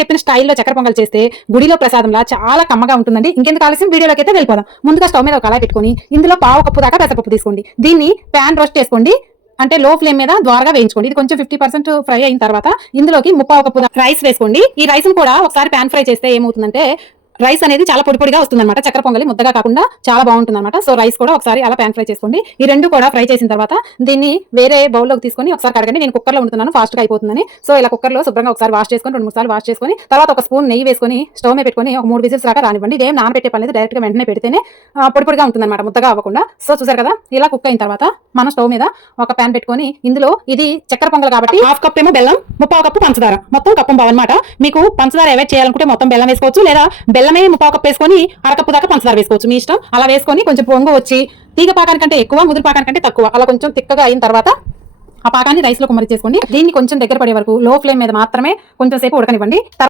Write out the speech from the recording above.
చెప్పిన స్టైల్లో చక్కెర పొంగల్ చేస్తే గుడిలో ప్రసాదంలా చాలా కమ్మగా ఉంటుందండి. ఇంకెందుకు ఆలస్యం, వీడియోలోకి అయితే వెళ్ళిపోదాం. ముందుగా స్టవ్ మీద ఒక కళాయి పెట్టుకొని ఇందులో పావు కప్పు దాకా పెసరపప్పు తీసుకోండి. దీన్ని ప్యాన్ రోస్ట్ చేసుకోండి, అంటే లో ఫ్లేమ్ మీద ద్వారగా వేయించుకోండి. ఇది కొంచెం 50% ఫ్రై అయిన తర్వాత ఇందులోకి ముప్పావు కప్పు రైస్ వేసుకోండి. ఈ రైస్ కూడా ఒకసారి ప్యాన్ ఫ్రై చేస్తే ఏమవుతుందంటే రైస్ అనేది చాలా పొడి పొడిగా వస్తుంది అనమాట. చక్కెర పొంగలి ముద్దగా కాకుండా చాలా బాగుంటుంది అనమాట. సో రైస్ కూడా ఒకసారి అలా ప్యాన్ ఫ్రై చేసుకోండి. ఈ రెండు కూడా ఫ్రై చేసిన తర్వాత దీన్ని వేరే బౌల్లోకి తీసుకొని ఒకసారి కడగండి. నేను కుక్కర్లో ఉంటున్నాను, ఫాస్ట్గా అయిపోతుందని. సో ఇలా కుక్కర్లో శుభ్రంగా ఒకసారి వాష్ చేసుకొని 2-3 సార్లు వాష్ చేసుకొని తర్వాత ఒక స్పూన్ నెయ్యి వేసుకొని స్టవ్ మీద పెట్టుకొని ఒక 3 విజిల్స్ దాకా రానివ్వండి. ఇదేం నానబెట్టే పని లేదు, డైరెక్ట్గా వెంటనే పెడితేనే పొడి పొడిగా ఉంటుంది అనమాట, ముద్దగా అవ్వకుండా. సో చూసారు కదా, ఇలా కుక్ అయిన తర్వాత మనం స్టవ్ మీద ఒక ప్యాన్ పెట్టుకొని ఇందులో ఇది చక్కెర పొంగల్ కాబట్టి 1/2 కప్ ఏమో బెల్లం, 1/4 కప్పు పంచదార, మొత్తం కప్పు బావు అనమాట. మీకు పంచదార అవాయిడ్ చేయాలనుకుంటే మొత్తం బెల్లం వేసుకోవచ్చు, లేదా బెల్లమే 1/4 కప్ వేసుకొని 1/2 కప్పు దాకా పంచదార వేసుకోవచ్చు, మీ ఇష్టం. అలా వేసుకొని కొంచెం పొంగు వచ్చి తీగ పాకానికంటే ఎక్కువ, ముదురు పాకానికంటే తక్కువ, అలా కొంచెం తిక్కగా అయిన తర్వాత ఆ పాకాన్ని రైస్ లో కుమ్మరి చేసుకోండి. దీన్ని కొంచెం దగ్గర పడే వరకు లో ఫ్లేమ్ మీద మాత్రమే కొంచెం సేపు ఉడకనివ్వండి.